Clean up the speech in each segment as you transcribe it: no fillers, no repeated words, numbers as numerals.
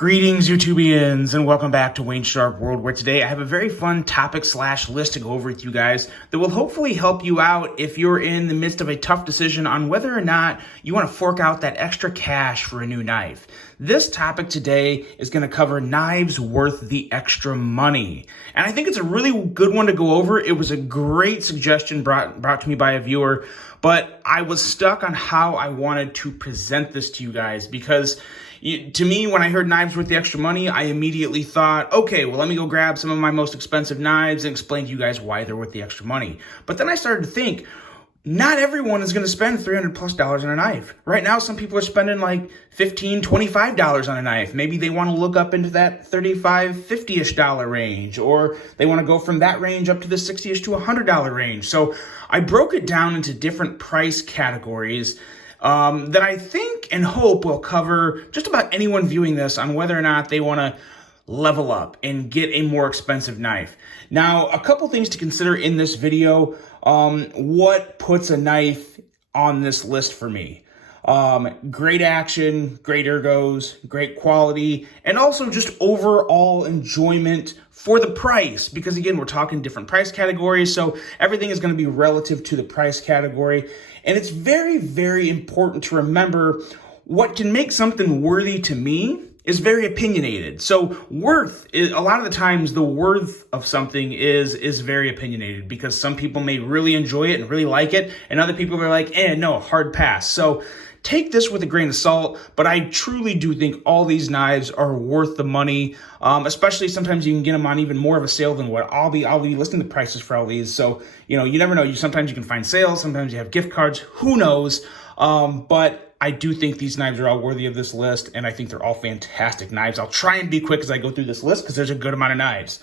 Greetings, YouTubians, and welcome back to Wayne Sharp World, where today I have a very fun topic/list to go over with you guys that will hopefully help you out if you're in the midst of a tough decision on whether or not you want to fork out that extra cash for a new knife. This topic today is going to cover knives worth the extra money. And I think it's a really good one to go over. It was a great suggestion brought to me by a viewer, but I was stuck on how I wanted to present this to you guys because to me, when I heard knives worth the extra money, I immediately thought, okay, well, let me go grab some of my most expensive knives and explain to you guys why they're worth the extra money. But then I started to think, not everyone is going to spend $300+ on a knife. Right now, some people are spending like $15, $25 on a knife. Maybe they want to look up into that $35, $50-ish range, or they want to go from that range up to the $60-ish to $100 range. So I broke it down into different price categories that I think and hope will cover just about anyone viewing this on whether or not they want to level up and get a more expensive knife. Now, a couple things to consider in this video. What puts a knife on this list for me? Great action, great ergos, great quality, and also just overall enjoyment for the price. Because again, we're talking different price categories, so everything is going to be relative to the price category. And it's very, very important to remember what can make something worthy to me is very opinionated. So worth is, a lot of the times the worth of something is very opinionated because some people may really enjoy it and really like it, and other people are like, no, hard pass. So take this with a grain of salt, but I truly do think all these knives are worth the money. Especially sometimes you can get them on even more of a sale than what I'll be listing the prices for all these. So, you never know. Sometimes you can find sales, sometimes you have gift cards, who knows? But I do think these knives are all worthy of this list, and I think they're all fantastic knives. I'll try and be quick as I go through this list because there's a good amount of knives.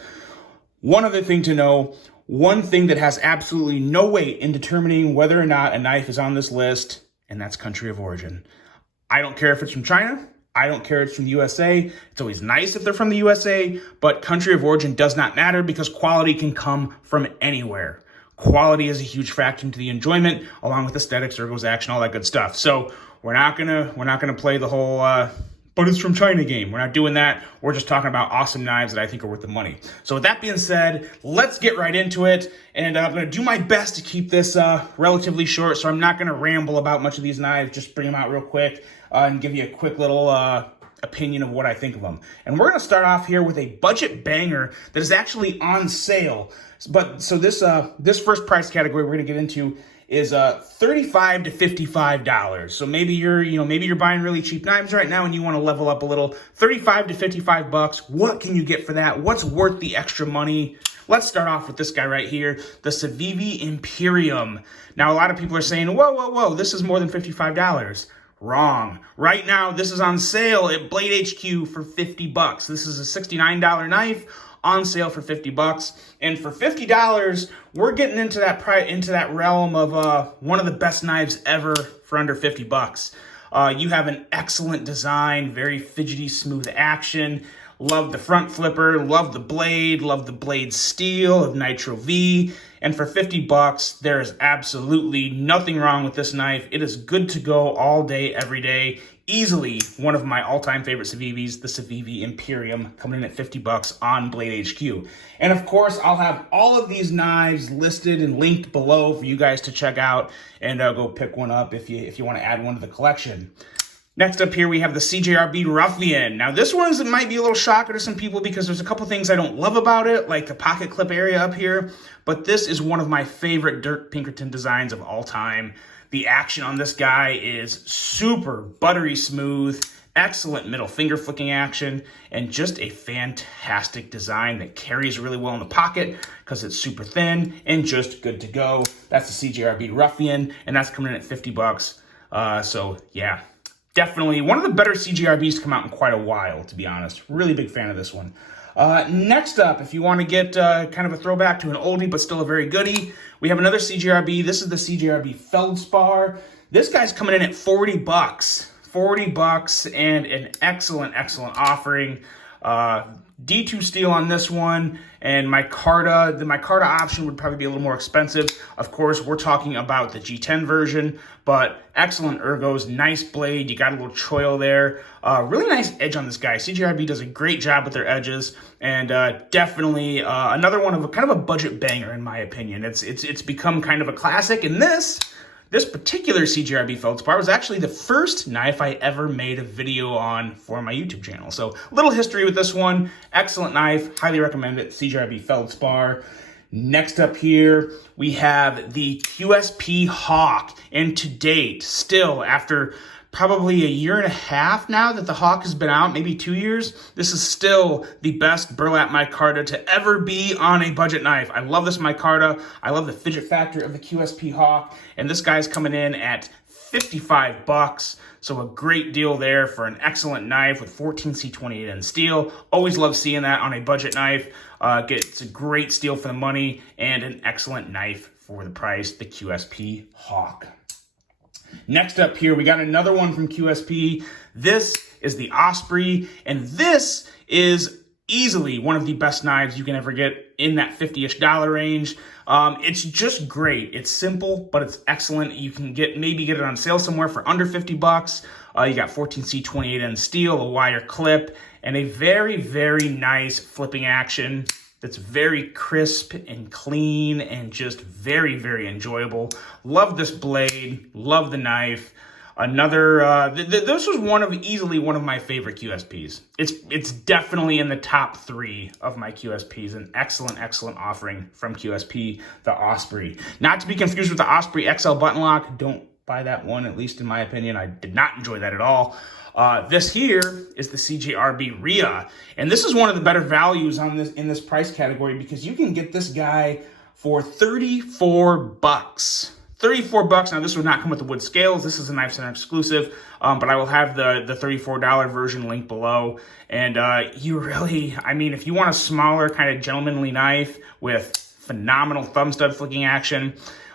One other thing to know, one thing that has absolutely no weight in determining whether or not a knife is on this list, and that's country of origin. I don't care if it's from China. I don't care if it's from the USA. It's always nice if they're from the USA, but country of origin does not matter because quality can come from anywhere. Quality is a huge factor into the enjoyment, along with aesthetics, ergos, action, all that good stuff. So we're not gonna play the whole but it's from China game. We're not doing that. We're just talking about awesome knives that I think are worth the money. So with that being said, let's get right into it. And I'm going to do my best to keep this relatively short, so I'm not going to ramble about much of these knives. Just bring them out real quick and give you a quick little opinion of what I think of them. And we're going to start off here with a budget banger that is actually on sale. But so this first price category we're going to get into is $35 to $55. So maybe you're buying really cheap knives right now and you want to level up a little. $35 to $55. What can you get for that? What's worth the extra money? Let's start off with this guy right here, the Civivi Imperium. Now, a lot of people are saying, whoa, this is more than $55. Wrong. Right now, this is on sale at Blade HQ for $50. This is a $69 knife on sale for $50. And for $50, we're getting into that realm of one of the best knives ever for under $50. You have an excellent design, very fidgety, smooth action. Love the front flipper, love the blade steel of Nitro V. And for $50, there is absolutely nothing wrong with this knife. It is good to go all day, every day. Easily one of my all-time favorite Civivis, the Civivi Imperium, coming in at $50 on Blade HQ. And of course, I'll have all of these knives listed and linked below for you guys to check out and go pick one up if you want to add one to the collection. Next up here, we have the CJRB Ruffian. Now, this one might be a little shocker to some people because there's a couple things I don't love about it, like the pocket clip area up here, but this is one of my favorite Dirk Pinkerton designs of all time. The action on this guy is super buttery smooth, excellent middle finger flicking action, and just a fantastic design that carries really well in the pocket because it's super thin and just good to go. That's the CJRB Ruffian, and that's coming in at $50. So yeah, definitely one of the better CJRBs to come out in quite a while, to be honest. Really big fan of this one. Next up, if you want to get kind of a throwback to an oldie but still a very goodie, we have another CJRB. This is the CJRB Feldspar. This guy's coming in at $40. $40 and an excellent offering. D2 steel on this one, and the micarta option would probably be a little more expensive. Of course, we're talking about the G10 version, but excellent ergos, nice blade. You got a little choil there. Really nice edge on this guy. CJRB does a great job with their edges, and definitely another one of a kind of a budget banger in my opinion. It's become kind of a classic, and this particular CJRB feldspar was actually the first knife I ever made a video on for my YouTube channel. So a little history with this one. Excellent knife. Highly recommend it. CJRB feldspar. Next up here, we have the QSP Hawk. And to date, still after probably a year and a half now that the Hawk has been out, maybe 2 years, this is still the best burlap micarta to ever be on a budget knife. I love this micarta. I love the fidget factor of the QSP Hawk, and this guy's coming in at 55 bucks. So a great deal there for an excellent knife with 14C28N steel. Always love seeing that on a budget knife. It's a great steal for the money and an excellent knife for the price, the QSP Hawk. Next up here, we got another one from QSP. This is the Osprey, and this is easily one of the best knives you can ever get in that $50-ish range. It's just great. It's simple, but it's excellent. You can maybe get it on sale somewhere for under 50 bucks. You got 14C28N steel, a wire clip, and a very, very nice flipping action that's very crisp and clean and just very, very enjoyable. Love this blade, love the knife. This was easily one of my favorite QSPs. It's definitely in the top 3 of my QSPs. An excellent, excellent offering from QSP, the Osprey. Not to be confused with the Osprey XL button lock. Don't buy that one, at least in my opinion. I did not enjoy that at all. This here is the CJRB Rhea, and this is one of the better values in this price category because you can get this guy for 34 bucks. 34 bucks. Now, this would not come with the wood scales. This is a Knife Center exclusive, but I will have the $34 version linked below. And if you want a smaller kind of gentlemanly knife with phenomenal thumb stud flicking action,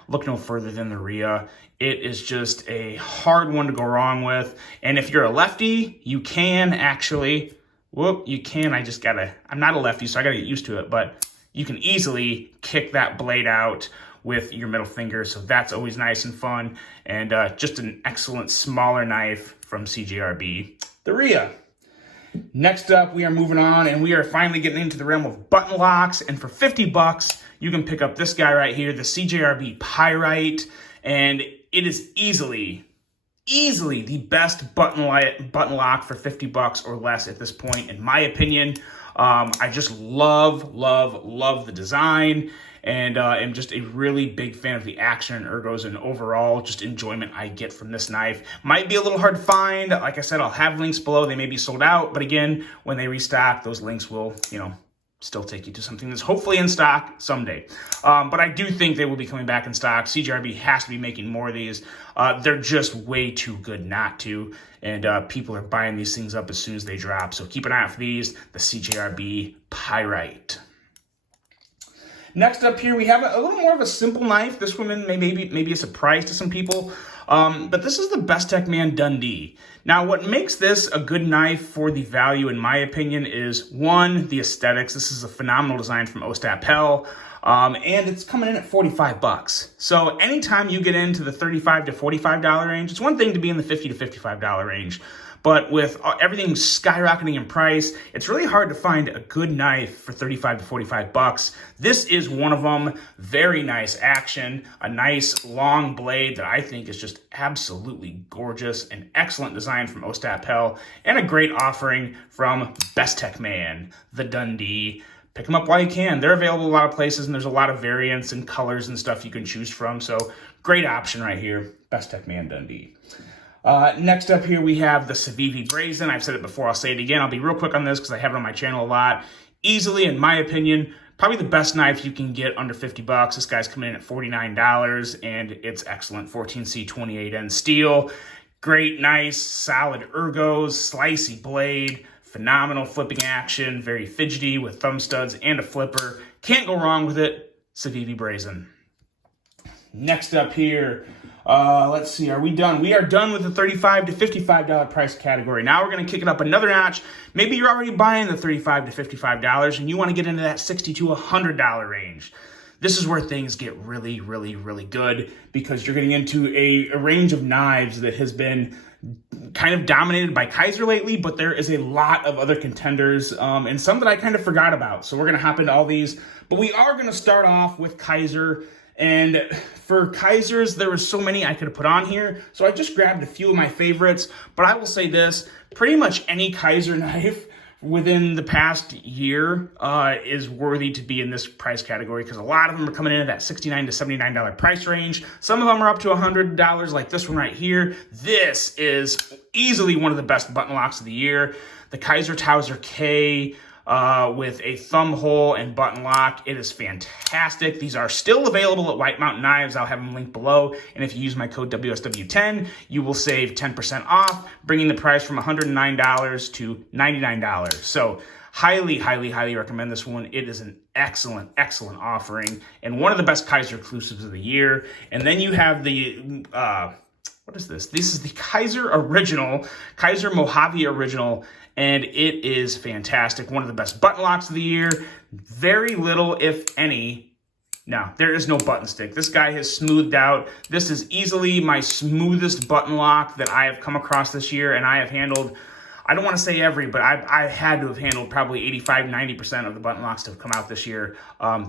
look no further than the Rhea. It is just a hard one to go wrong with. And if you're a lefty, you can actually, I'm not a lefty, so I gotta get used to it, but you can easily kick that blade out with your middle finger. So that's always nice and fun. And just an excellent smaller knife from CJRB, the Rhea. Next up, we are moving on, and we are finally getting into the realm of button locks. And for 50 bucks, you can pick up this guy right here, the CJRB Pyrite. And it is easily the best button lock for 50 bucks or less at this point, in my opinion. I just love the design, and am just a really big fan of the action and ergos and overall just enjoyment I get from this knife. Might be a little hard to find. Like I said, I'll have links below. They may be sold out, but again, when they restock, those links will, still take you to something that's hopefully in stock someday. But I do think they will be coming back in stock. CJRB has to be making more of these. They're just way too good not to. And people are buying these things up as soon as they drop. So keep an eye out for these, the CJRB Pyrite. Next up here, we have a little more of a simple knife. This one may be a surprise to some people. But this is the Best Tech Man Dundee. Now, what makes this a good knife for the value, in my opinion, is one, the aesthetics. This is a phenomenal design from Ostapel, and it's coming in at 45 bucks. So anytime you get into the $35 to $45 range, it's one thing to be in the $50 to $55 range. But with everything skyrocketing in price, it's really hard to find a good knife for 35 to 45 bucks. This is one of them. Very nice action, a nice long blade that I think is just absolutely gorgeous, an excellent design from Ostapel, and a great offering from Best Tech Man, the Dundee. Pick them up while you can. They're available a lot of places, and there's a lot of variants and colors and stuff you can choose from. So great option right here, Best Tech Man Dundee. Next up here, we have the Civivi Brazen. I've said it before, I'll say it again. I'll be real quick on this because I have it on my channel a lot. Easily, in my opinion, probably the best knife you can get under 50 bucks. This guy's coming in at $49, and it's excellent. 14C28N steel. Great, nice, solid ergos, slicey blade, phenomenal flipping action, very fidgety with thumb studs and a flipper. Can't go wrong with it. Civivi Brazen. Next up here, let's see, are we done? We are done with the $35 to $55 price category. Now we're going to kick it up another notch. Maybe you're already buying the $35 to $55 and you want to get into that $60 to $100 range. This is where things get really, really, really good, because you're getting into a range of knives that has been kind of dominated by Kaiser lately, but there is a lot of other contenders and some that I kind of forgot about. So we're going to hop into all these, but we are going to start off with Kaiser. And for Kaisers, there were so many I could have put on here, so I just grabbed a few of my favorites. But I will say this, pretty much any Kaiser knife within the past year is worthy to be in this price category, because a lot of them are coming in at that $69 to $79 price range. Some of them are up to $100, like this one right here. This is easily one of the best button locks of the year. The Kaiser Towser K with a thumb hole and button lock. It is fantastic. These are still available at White Mountain Knives. I'll have them linked below. And if you use my code WSW10, you will save 10% off, bringing the price from $109 to $99. So highly, highly, highly recommend this one. It is an excellent, excellent offering and one of the best Kaiser exclusives of the year. And then you have the, what is this? This is the Kaiser Original, Kaiser Mojave Original, and it is fantastic. One of the best button locks of the year. Very little, if any. No, there is no button stick. This guy has smoothed out. This is easily my smoothest button lock that I have come across this year, and I have handled, I don't want to say every, but I had to have handled probably 85, 90% of the button locks to have come out this year.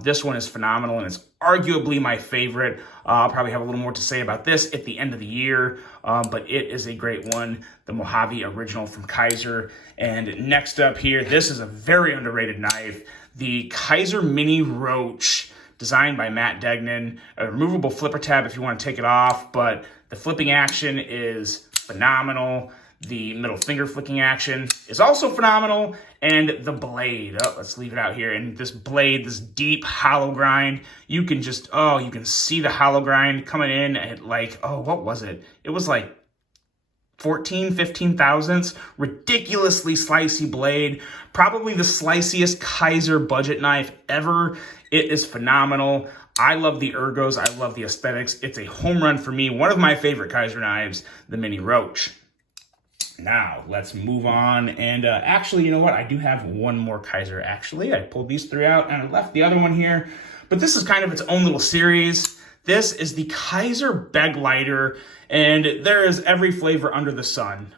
This one is phenomenal, and it's arguably my favorite. I'll probably have a little more to say about this at the end of the year, but it is a great one, the Mojave Original from Kaiser. And next up here, this is a very underrated knife, the Kaiser Mini Roach, designed by Matt Degnan. A removable flipper tab if you want to take it off, but the flipping action is phenomenal. The middle finger flicking action is also phenomenal. And the blade, let's leave it out here. And this blade, this deep hollow grind, you can just, you can see the hollow grind coming in at like, what was it? It was like 14, 15 thousandths, ridiculously slicey blade. Probably the sliciest Kaiser budget knife ever. It is phenomenal. I love the ergos. I love the aesthetics. It's a home run for me. One of my favorite Kaiser knives, the Mini Roach. Now, let's move on. And actually, you know what? I do have one more Kaiser, actually. I pulled these three out and I left the other one here. But this is kind of its own little series. This is the Kaiser Beg Lighter, and there is every flavor under the sun.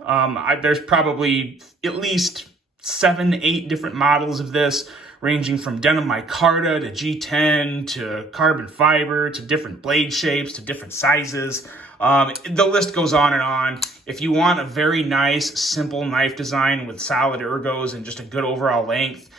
There's probably at least 7, 8 different models of this, ranging from denim micarta to G10 to carbon fiber to different blade shapes to different sizes. The list goes on and on. If you want a very nice, simple knife design with solid ergos and just a good overall length,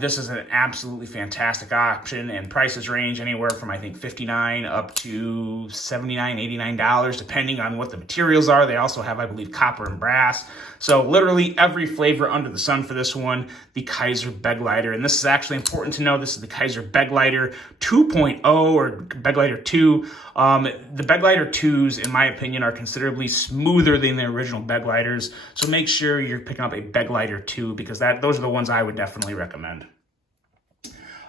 this is an absolutely fantastic option, and prices range anywhere from, I think, $59 up to $79, $89, depending on what the materials are. They also have, I believe, copper and brass. So literally every flavor under the sun for this one, the Kaiser Beg Lighter. And this is actually important to know. This is the Kaiser Beg Lighter 2.0 or Beg Lighter 2. The Beg Lighter 2s, in my opinion, are considerably smoother than the original Beg Lighters. So make sure you're picking up a Beg Lighter 2, because those are the ones I would definitely recommend.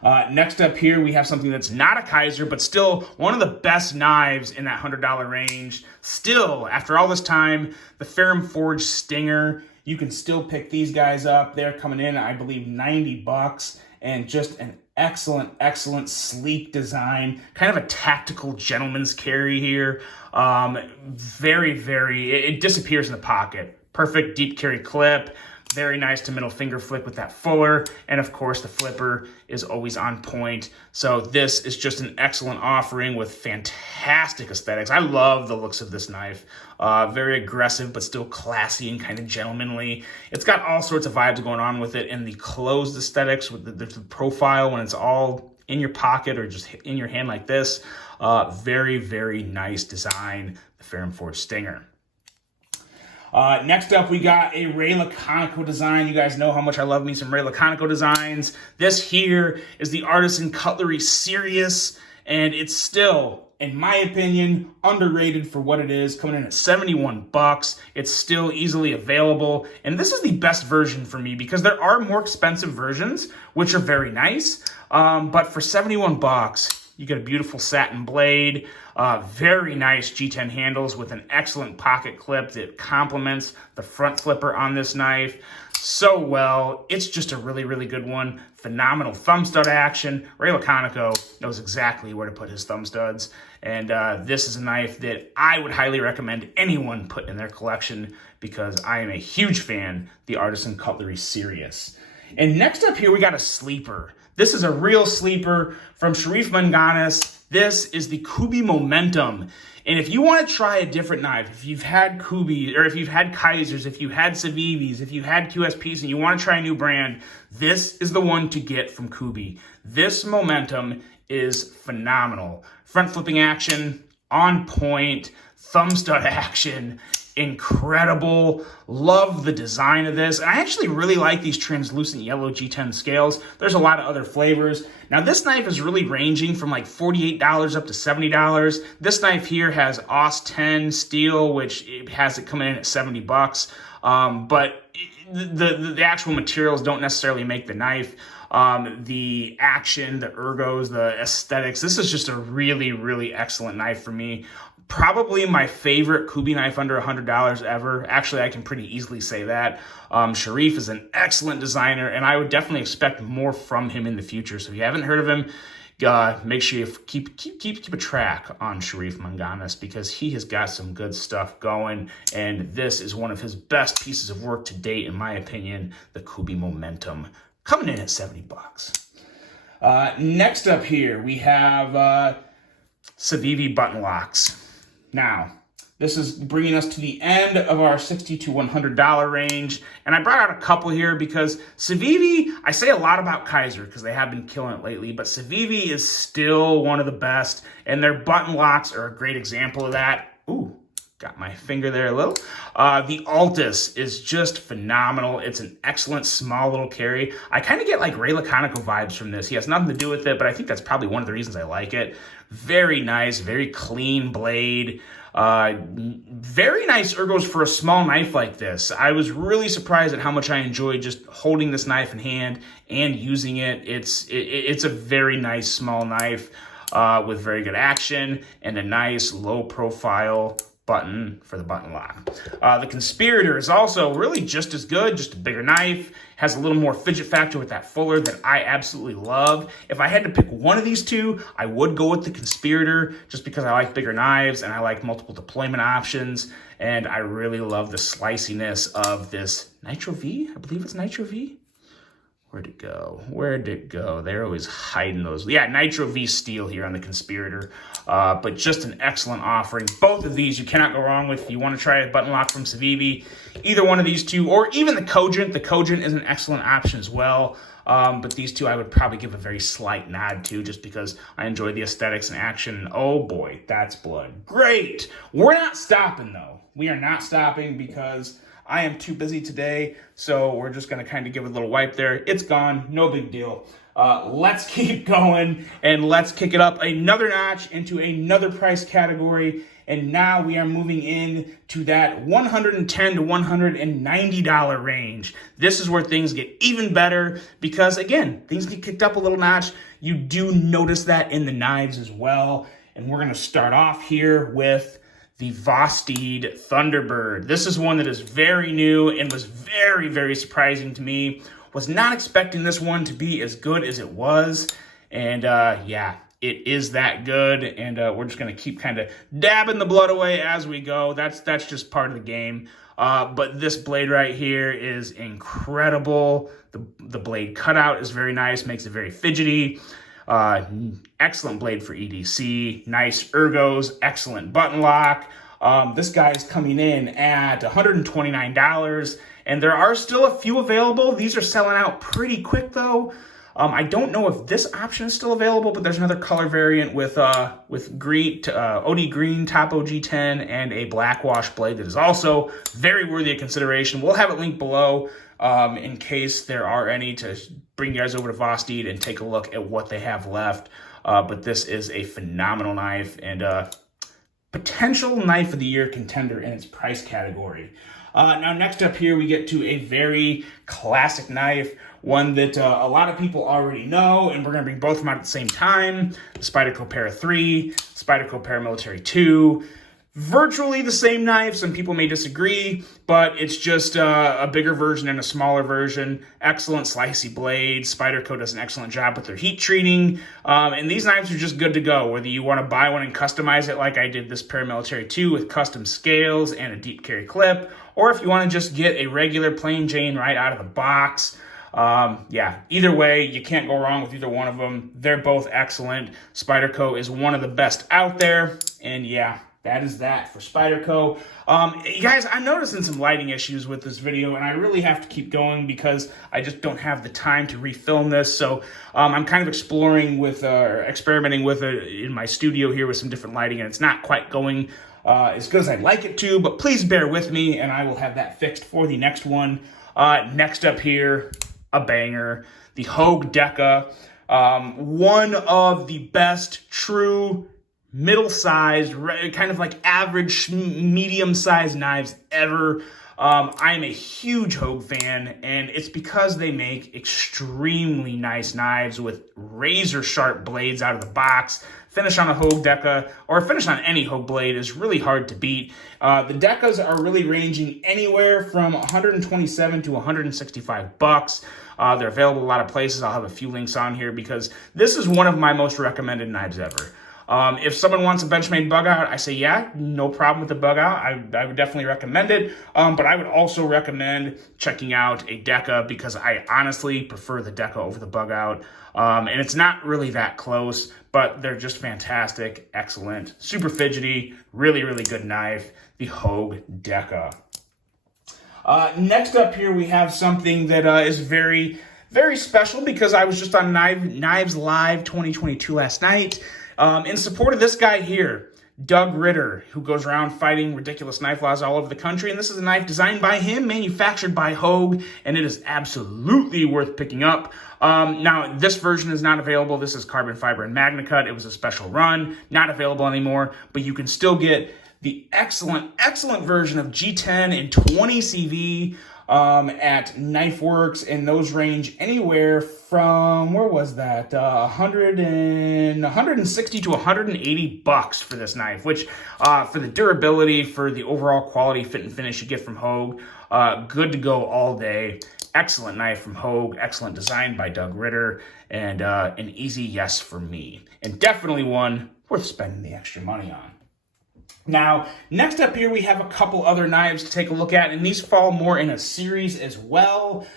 Next up here, we have something that's not a Kaiser, but still one of the best knives in that $100 range. Still, after all this time, the Ferrum Forge Stinger. You can still pick these guys up. They're coming in, I believe, $90, and just an excellent, excellent, sleek design. Kind of a tactical gentleman's carry here. Very, very, it disappears in the pocket. Perfect deep carry clip. Very nice to middle finger flick with that fuller. And of course, the flipper is always on point. So this is just an excellent offering with fantastic aesthetics. I love the looks of this knife. Very aggressive, but still classy and kind of gentlemanly. It's got all sorts of vibes going on with it, and the closed aesthetics with the profile when it's all in your pocket or just in your hand like this. Very, very nice design, the Ferrum Forge Stinger. Next up, we got a Ray Laconico design. You guys know how much I love me some Ray Laconico designs. This here is the Artisan Cutlery Sirius, and it's still, in my opinion, underrated for what it is, coming in at $71. It's still easily available, and this is the best version for me because there are more expensive versions, which are very nice, but for $71, You get a beautiful satin blade, very nice G10 handles with an excellent pocket clip that complements the front flipper on this knife so well. It's just a really, really good one. Phenomenal thumb stud action. Ray Laconico knows exactly where to put his thumb studs. And this is a knife that I would highly recommend anyone put in their collection because I am a huge fan of the Artisan Cutlery Series. And next up here, we got a sleeper. This is a real sleeper from Sharif Manganis. This is the Kubi Momentum. And if you want to try a different knife, if you've had Kubi, or if you've had Kaisers, if you've had Civivis, if you've had QSPs, and you want to try a new brand, this is the one to get from Kubi. This Momentum is phenomenal. Front flipping action, on point, thumb stud action, incredible. Love the design of this. And I actually really like these translucent yellow G10 scales. There's a lot of other flavors. Now this knife is really ranging from like $48 up to $70. This knife here has AUS 10 steel, which it has it coming in at 70 bucks. But the actual materials don't necessarily make the knife. The action, the ergos, the aesthetics. This is just a really, really excellent knife for me. Probably my favorite Kubi knife under $100 ever. Actually, I can pretty easily say that. Sharif is an excellent designer, and I would definitely expect more from him in the future. So if you haven't heard of him, make sure you keep a track on Sharif Manganis because he has got some good stuff going, and this is one of his best pieces of work to date, in my opinion, the Kubi Momentum, coming in at 70 bucks. Next up here, we have Civivi button locks. Now, this is bringing us to the end of our $60 to $100 range, and I brought out a couple here because Civivi, I say a lot about Kaiser because they have been killing it lately, but Civivi is still one of the best, and their button locks are a great example of that. Ooh, got my finger there a little. The Altus is just phenomenal. It's an excellent small little carry. I kind of get like Ray Laconico vibes from this. He has nothing to do with it, but I think that's probably one of the reasons I like it. Very nice, very clean blade. Very nice ergos for a small knife like this. I was really surprised at how much I enjoyed just holding this knife in hand and using it. It's a very nice small knife with very good action and a nice low profile button for the button lock. The Conspirator is also really just as good, just a bigger knife, has a little more fidget factor with that fuller that I absolutely love. If I had to pick one of these two, I would go with the Conspirator just because I like bigger knives and I like multiple deployment options, and I really love the sliciness of this Nitro V. I believe it's Nitro V. Where'd it go? Where'd it go? They're always hiding those. Yeah, Nitro V steel here on the Conspirator. But just an excellent offering. Both of these you cannot go wrong with if you want to try a button lock from Civivi. Either one of these two, or even the Cogent. The Cogent is an excellent option as well. But these two I would probably give a very slight nod to just because I enjoy the aesthetics and action. Oh boy, that's blood. Great! We're not stopping though. We are not stopping because I am too busy today, so we're just going to kind of give it a little wipe there. It's gone. No big deal. Let's keep going, and let's kick it up another notch into another price category. And now we are moving in to that $110 to $190 range. This is where things get even better because, again, things get kicked up a little notch. You do notice that in the knives as well. And we're going to start off here with the Vosteed Thunderbird. This is one that is very new and was very, very surprising to me. Was not expecting this one to be as good as it was. And yeah, it is that good. And we're just going to keep kind of dabbing the blood away as we go. That's just part of the game. But this blade right here is incredible. The blade cutout is very nice, makes it very fidgety. Excellent blade for EDC, nice ergos, excellent button lock. This guy's coming in at $129, and there are still a few available. These are selling out pretty quick though. I don't know if this option is still available, but there's another color variant with green, OD green Topo G10 and a black wash blade that is also very worthy of consideration. We'll have it linked below in case there are any, to bring you guys over to Vosteed and take a look at what they have left. But this is a phenomenal knife and potential knife of the year contender in its price category. Now, next up here, we get to a very classic knife, one that a lot of people already know, and we're going to bring both of them out at the same time. The Spyderco Para 3, Spyderco Paramilitary 2. Virtually the same knife. Some people may disagree, but it's just a bigger version and a smaller version. Excellent slicey blades. Spyderco does an excellent job with their heat treating. And these knives are just good to go, whether you want to buy one and customize it like I did this Paramilitary 2 with custom scales and a deep carry clip, or if you want to just get a regular plain Jane right out of the box. Yeah, either way, you can't go wrong with either one of them. They're both excellent. Spyderco is one of the best out there, and yeah, that is that for Spyderco. You guys, I'm noticing some lighting issues with this video, and I really have to keep going because I just don't have the time to refilm this. So I'm kind of experimenting with it in my studio here with some different lighting, and it's not quite going as good as I'd like it to, but please bear with me, and I will have that fixed for the next one. Next up here, a banger, the Hogue Deca. One of the best true middle-sized, kind of like average, medium-sized knives ever. I'm a huge Hogue fan, and it's because they make extremely nice knives with razor-sharp blades out of the box. Finish on a Hogue Deca, or finish on any Hogue blade, is really hard to beat. The Decas are really ranging anywhere from $127 to $165. They're available a lot of places. I'll have a few links on here because this is one of my most recommended knives ever. If someone wants a Benchmade bug out, I say, yeah, no problem with the bug out. I would definitely recommend it. But I would also recommend checking out a Deca because I honestly prefer the Deca over the bug out. And it's not really that close, but they're just fantastic, excellent, super fidgety, really, really good knife, the Hogue Deca. Next up here, we have something that is very, very special because I was just on Knives Live 2022 last night. In support of this guy here, Doug Ritter, who goes around fighting ridiculous knife laws all over the country. And this is a knife designed by him, manufactured by Hogue, and it is absolutely worth picking up. Now, this version is not available. This is carbon fiber and MagnaCut. It was a special run, not available anymore, but you can still get the excellent, excellent version of G10 and 20 CV at KnifeWorks, and those range anywhere from, where was that, 160 to $180 for this knife, which for the durability, for the overall quality, fit and finish you get from Hogue, good to go all day. Excellent knife from Hogue, excellent design by Doug Ritter, and an easy yes for me, and definitely one worth spending the extra money on. Now, next up here, we have a couple other knives to take a look at, and these fall more in a series as well.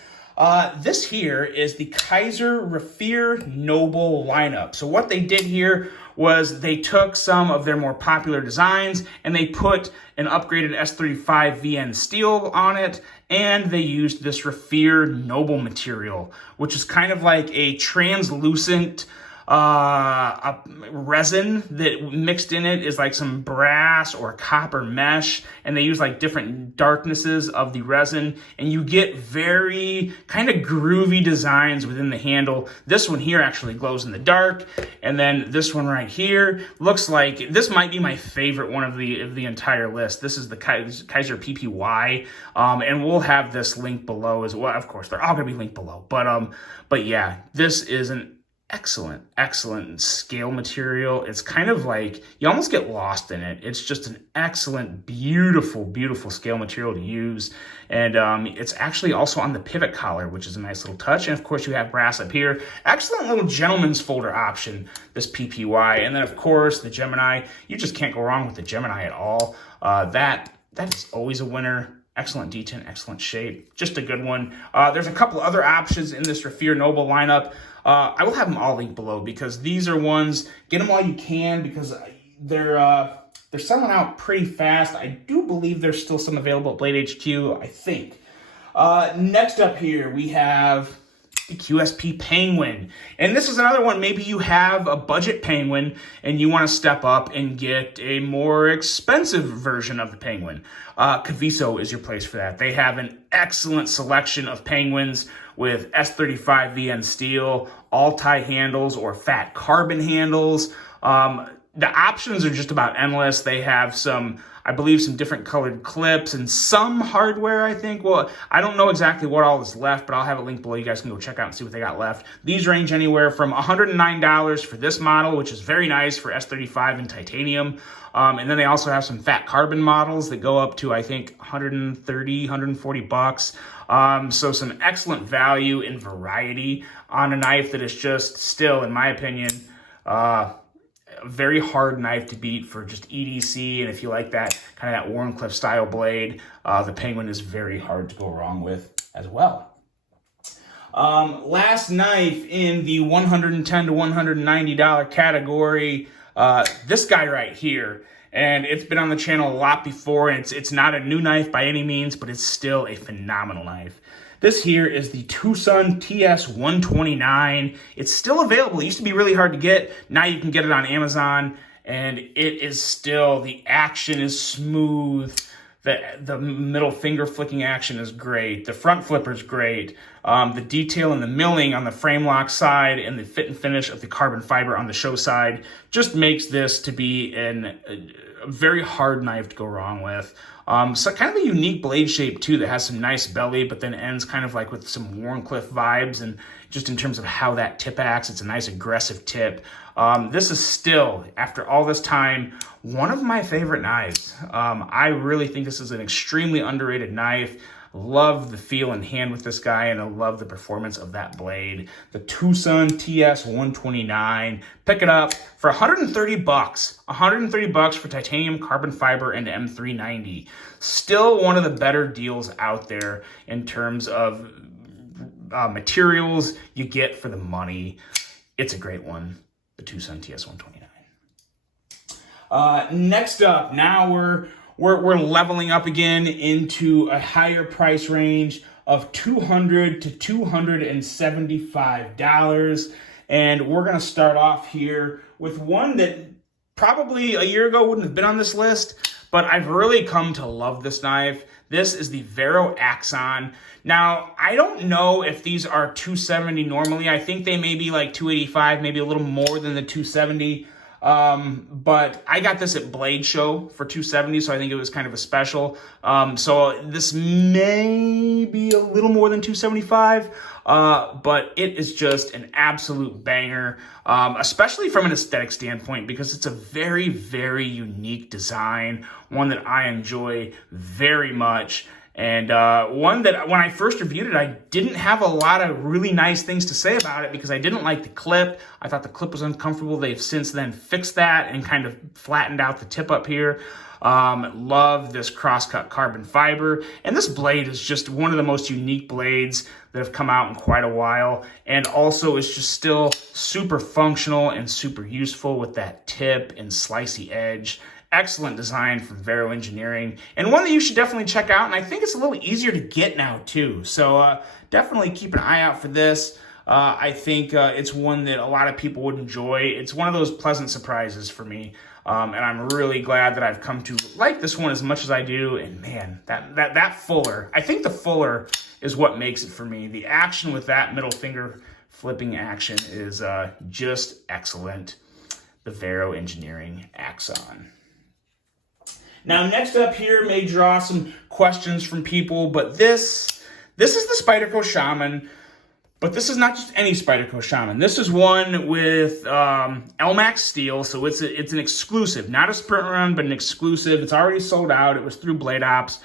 This here is the Kaiser Raffir Noble lineup. So what they did here was they took some of their more popular designs and they put an upgraded S35 VN steel on it, and they used this Raffir Noble material, which is kind of like a translucent a resin that mixed in it is like some brass or copper mesh, and they use like different darknesses of the resin, and you get very kind of groovy designs within the handle. This one here actually glows in the dark, and then this one right here looks like, this might be my favorite one of the entire list. This is the Kaiser PPY, and we'll have this link below as well. Of course, they're all gonna be linked below, but yeah, this is an excellent scale material. It's kind of like, you almost get lost in it. It's just an excellent, beautiful scale material to use. And it's actually also on the pivot collar, which is a nice little touch. And of course you have brass up here. Excellent little gentleman's folder option, this PPY. And then of course the Gemini, you just can't go wrong with the Gemini at all. That is always a winner. Excellent detent, excellent shape, just a good one. There's a couple other options in this Raffir Noble lineup. I will have them all linked below because these are ones, get them while you can because they're selling out pretty fast. I do believe there's still some available at Blade HQ, I think. Next up here, we have the QSP Penguin. And this is another one, maybe you have a budget Penguin and you want to step up and get a more expensive version of the Penguin. Caviso is your place for that. They have an excellent selection of Penguins with S35 VN steel, all tie handles or fat carbon handles. The options are just about endless. They have some, I believe some different colored clips and some hardware, I think. Well, I don't know exactly what all is left, but I'll have a link below. You guys can go check out and see what they got left. These range anywhere from $109 for this model, which is very nice for S35 in titanium. And then they also have some fat carbon models that go up to, I think, 130, 140 bucks. So some excellent value and variety on a knife that is just still, in my opinion, a very hard knife to beat for just EDC. And if you like that kind of that Wharncliffe style blade, the Penguin is very hard to go wrong with as well. Last knife in the $110 to $190 category, this guy right here. And it's been on the channel a lot before, and it's not a new knife by any means, but it's still a phenomenal knife. This here is the Tucson TS129. It's still available. It used to be really hard to get. Now you can get it on Amazon, and it is still, the action is smooth. The middle finger flicking action is great. The front flipper is great. The detail and the milling on the frame lock side and the fit and finish of the carbon fiber on the show side just makes this to be a very hard knife to go wrong with. So kind of a unique blade shape too that has some nice belly, but then ends kind of like with some Wharncliffe vibes, and just in terms of how that tip acts, it's a nice aggressive tip. This is still, after all this time, one of my favorite knives. I really think this is an extremely underrated knife. Love the feel and hand with this guy, and I love the performance of that blade. The Tucson TS129. Pick it up for 130 bucks. 130 bucks for titanium, carbon fiber, and M390. Still one of the better deals out there in terms of materials you get for the money. It's a great one, the Tucson TS129. Next up, now we're leveling up again into a higher price range of $200 to $275. And we're going to start off here with one that probably a year ago wouldn't have been on this list, but I've really come to love this knife. This is the Vero Axon. Now, I don't know if these are 270 normally. I think they may be like 285, maybe a little more than the 270. But I got this at Blade Show for 270, so I think it was kind of a special. So this may be a little more than 275, but it is just an absolute banger, especially from an aesthetic standpoint, because it's a very, very unique design, one that I enjoy very much. And one that when I first reviewed it, I didn't have a lot of really nice things to say about it because I didn't like the clip. I thought the clip was uncomfortable. They've since then fixed that and kind of flattened out the tip up here. Love this crosscut carbon fiber. And this blade is just one of the most unique blades that have come out in quite a while. And also is just still super functional and super useful with that tip and slicey edge. Excellent design from Vero Engineering, and one that you should definitely check out. And I think it's a little easier to get now too. So definitely keep an eye out for this. I think it's one that a lot of people would enjoy. It's one of those pleasant surprises for me. And I'm really glad that I've come to like this one as much as I do. And man, that fuller, I think the fuller is what makes it for me. The action with that middle finger flipping action is just excellent. The Vero Engineering Axon. Now, next up here may draw some questions from people, but this is the Spyderco Shaman, but this is not just any Spyderco Shaman. This is one with LMAX steel, so it's an exclusive, not a sprint run, but an exclusive. It's already sold out. It was through BladeOps.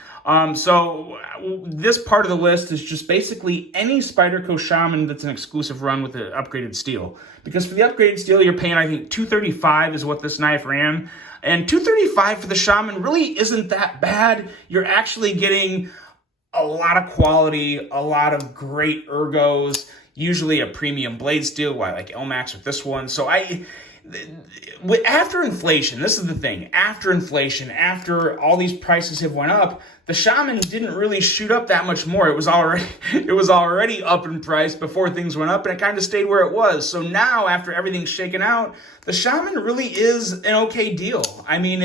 So this part of the list is just basically any Spyderco Shaman that's an exclusive run with the upgraded steel. Because for the upgraded steel, you're paying, I think, $235 is what this knife ran. And $235 for the Shaman really isn't that bad. You're actually getting a lot of quality, a lot of great ergos, usually a premium blade steel, like LMAX with this one. So after inflation, this is the thing, after inflation, after all these prices have went up, the Shaman didn't really shoot up that much more. It was already up in price before things went up, and it kind of stayed where it was. So now, after everything's shaken out, the Shaman really is an okay deal. I mean,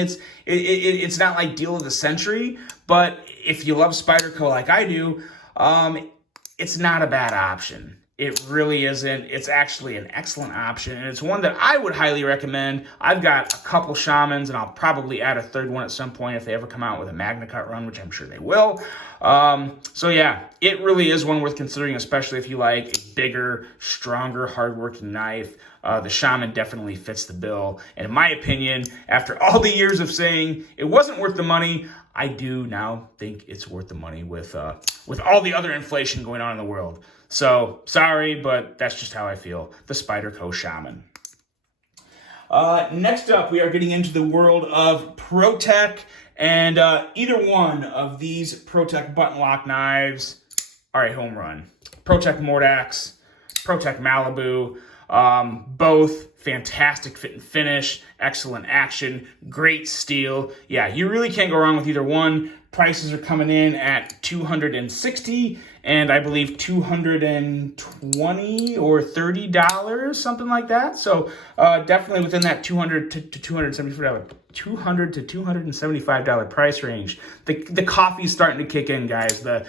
it's not like deal of the century, but if you love Spyderco like I do, it's not a bad option. it really isn't. It's actually an excellent option, and it's one that I would highly recommend. I've got a couple Shamans, and I'll probably add a third one at some point if they ever come out with a Magna Cut run, which I'm sure they will. So yeah, it really is one worth considering, especially if you like a bigger, stronger, hardworking knife. The Shaman definitely fits the bill. And in my opinion, after all the years of saying it wasn't worth the money, I do now think it's worth the money with all the other inflation going on in the world. So, sorry, but that's just how I feel. The Spyderco Shaman. Next up, we are getting into the world of ProTech, and either one of these ProTech button lock knives are a home run. ProTech Mordax, ProTech Malibu, both fantastic fit and finish, excellent action, great steel. Yeah, you really can't go wrong with either one. Prices are coming in at $260 and I believe $220 or $30, something like that. So definitely within that $200 to $275 price range. The coffee's starting to kick in, guys. The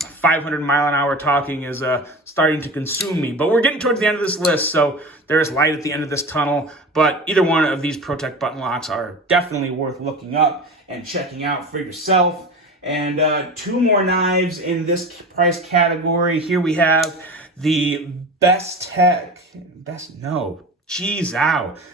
500 mile an hour talking is starting to consume me. But we're getting towards the end of this list, so there is light at the end of this tunnel. But either one of these ProTech button locks are definitely worth looking up and checking out for yourself. And two more knives in this price category. Here we have the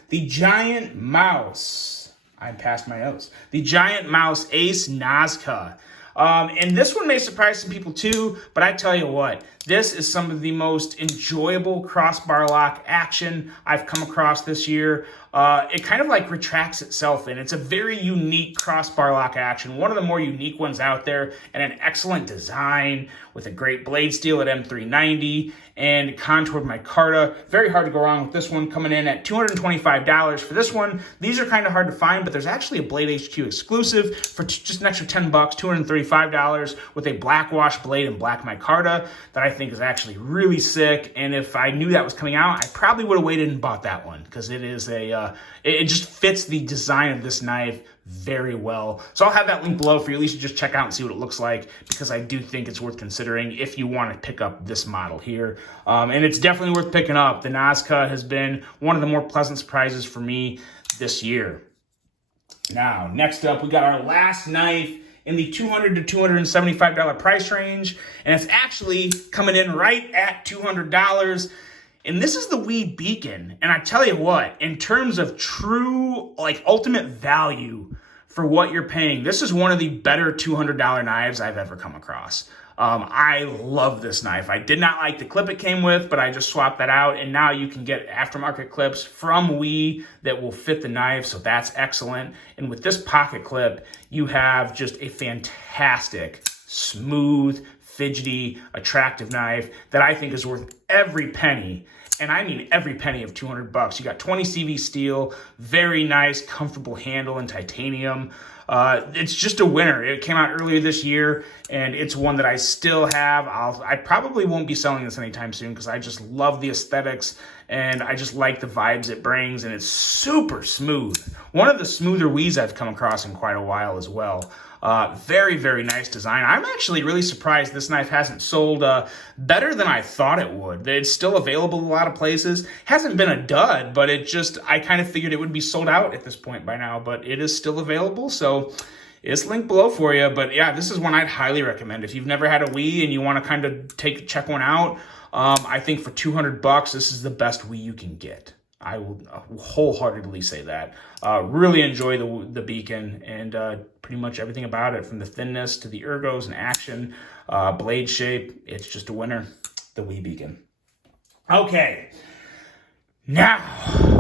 the Giant Mouse. I'm past my notes. The Giant Mouse Ace Nazca. And this one may surprise some people too, but I tell you what, this is some of the most enjoyable crossbar lock action I've come across this year. It kind of like retracts itself in. It's a very unique crossbar lock action, one of the more unique ones out there, and an excellent design with a great blade steel at M390 and contoured micarta. Very hard to go wrong with this one, coming in at $225 for this one. These are kind of hard to find, but there's actually a Blade HQ exclusive for just an extra $10, $235 with a black wash blade and black micarta that I think is actually really sick. And if I knew that was coming out, I probably would have waited and bought that one because it is it just fits the design of this knife very well. So I'll have that link below for you at least to just check out and see what it looks like, because I do think it's worth considering if you want to pick up this model here. And it's definitely worth picking up. The Nazca has been one of the more pleasant surprises for me this year. Now, next up, we got our last knife in the $200 to $275 price range, and it's actually coming in right at $200. And this is the Wee Beacon. And I tell you what, in terms of true, like, ultimate value for what you're paying, this is one of the better $200 knives I've ever come across. I love this knife. I did not like the clip it came with, but I just swapped that out, and now you can get aftermarket clips from Wee that will fit the knife, so that's excellent. And with this pocket clip, you have just a fantastic, smooth, fidgety, attractive knife that I think is worth every penny. And I mean every penny of $200. You got 20 CV steel, very nice, comfortable handle in titanium. It's just a winner. It came out earlier this year, and it's one that I still have. I probably won't be selling this anytime soon because I just love the aesthetics, and I just like the vibes it brings, and it's super smooth. One of the smoother Wies I've come across in quite a while as well. Very, very nice design. I'm actually really surprised this knife hasn't sold better than I thought it would. It's still available in a lot of places. Hasn't been a dud, but I kind of figured it would be sold out at this point by now, but it is still available, so it's linked below for you. But yeah, this is one I'd highly recommend. If you've never had a Wii and you want to kind of check one out, I think for $200, this is the best Wii you can get. I will wholeheartedly say that. Really enjoy the Beacon and pretty much everything about it, from the thinness to the ergos and action, blade shape. It's just a winner, the Wee Beacon. Okay, now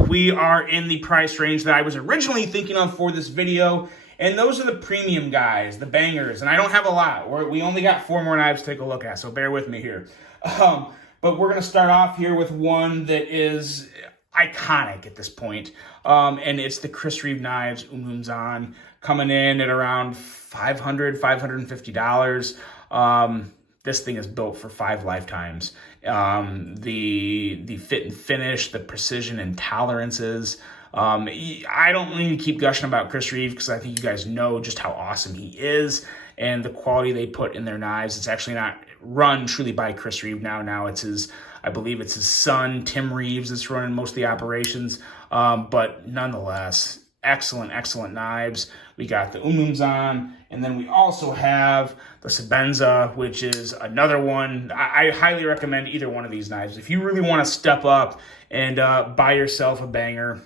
we are in the price range that I was originally thinking of for this video, and those are the premium guys, the bangers, and I don't have a lot. We only got 4 more knives to take a look at, so bear with me here. But we're going to start off here with one that is iconic at this point, and it's the Chris Reeve knives Umumzan, coming in at around $500, $550. This thing is built for 5 lifetimes. The fit and finish, the precision and tolerances. I don't need to keep gushing about Chris Reeve because I think you guys know just how awesome he is and the quality they put in their knives. It's actually not run truly by Chris Reeve now. Now it's I believe it's his son, Tim Reeves, that's running most of the operations. But nonetheless, excellent knives. We got the on, and then we also have the Sabenza, which is another one. I highly recommend either one of these knives. If you really want to step up and buy yourself a banger,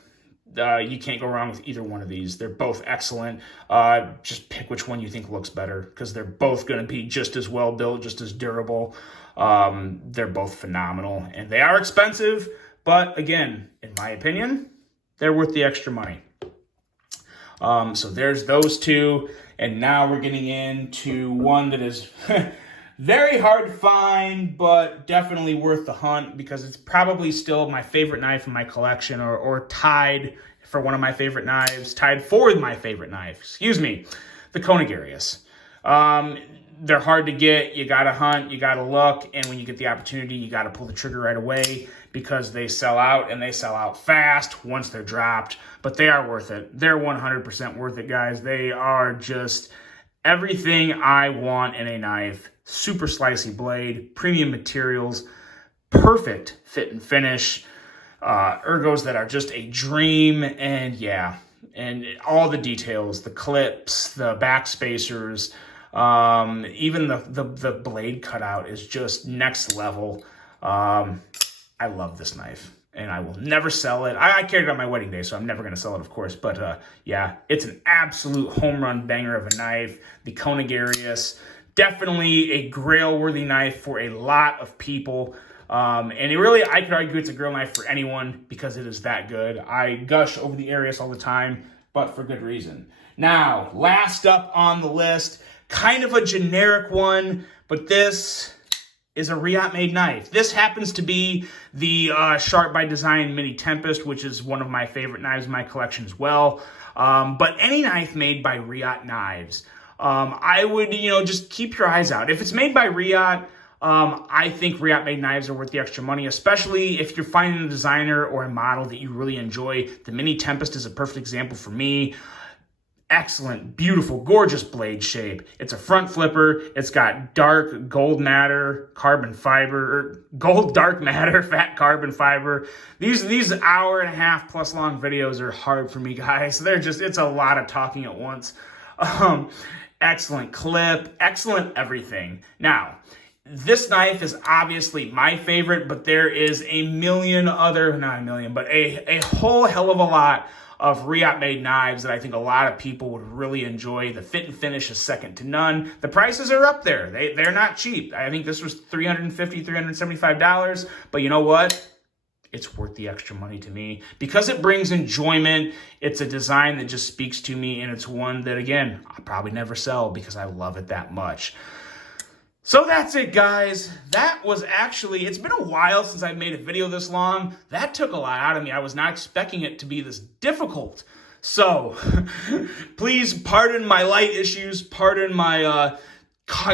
you can't go wrong with either one of these. They're both excellent. Just pick which one you think looks better, because they're both going to be just as well built, just as durable. They're both phenomenal, and they are expensive, but again, in my opinion, they're worth the extra money. So there's those two, and now we're getting into one that is very hard to find, but definitely worth the hunt, because it's probably still my favorite knife in my collection, or tied for one of my favorite knives, tied for my favorite knife, excuse me, the Koenig Arius. They're hard to get. You got to hunt, you got to look, and when you get the opportunity, you got to pull the trigger right away, because they sell out, and they sell out fast once they're dropped, but they are worth it. They're 100% worth it, guys. They are just everything I want in a knife. Super slicey blade, premium materials, perfect fit and finish, ergos that are just a dream, and yeah, and all the details, the clips, the back spacers, even the blade cutout is just next level. I love this knife, and I will never sell it. I carried it on my wedding day, so I'm never going to sell it, of course. But yeah, it's an absolute home run banger of a knife. The Koenig Arius, definitely a grail-worthy knife for a lot of people. And it really, I could argue it's a grail knife for anyone, because it is that good. I gush over the Arius all the time, but for good reason. Now, last up on the list, kind of a generic one, but this is a Riot-made knife. This happens to be the Sharp by Design Mini Tempest, which is one of my favorite knives in my collection as well. But any knife made by Riot Knives, I would, just keep your eyes out. If it's made by Riot, I think Riot-made knives are worth the extra money, especially if you're finding a designer or a model that you really enjoy. The Mini Tempest is a perfect example for me. Excellent, beautiful, gorgeous blade shape. It's a front flipper. It's got dark gold matter carbon fiber, or gold dark matter fat carbon fiber. These hour and a half plus long videos are hard for me, guys. It's a lot of talking at once. Excellent clip, excellent everything. Now, this knife is obviously my favorite, but there is a million other, not a million, but a whole hell of a lot of Riot-made knives that I think a lot of people would really enjoy. The fit and finish is second to none. The prices are up there. They're not cheap. I think this was $350, $375, but you know what? It's worth the extra money to me, because it brings enjoyment. It's a design that just speaks to me, and it's one that, again, I'll probably never sell because I love it that much. So that's it, guys. That was actually, it's been a while since I made a video this long. That took a lot out of me. I was not expecting it to be this difficult. So please pardon my light issues, pardon my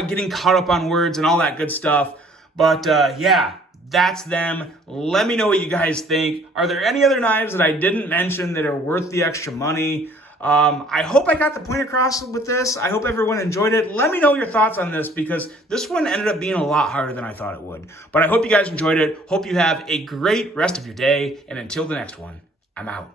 getting caught up on words and all that good stuff. But yeah, that's them. Let me know what you guys think. Are there any other knives that I didn't mention that are worth the extra money? I hope I got the point across with this. I hope everyone enjoyed it. Let me know your thoughts on this, because this one ended up being a lot harder than I thought it would. But I hope you guys enjoyed it. Hope you have a great rest of your day. And until the next one, I'm out.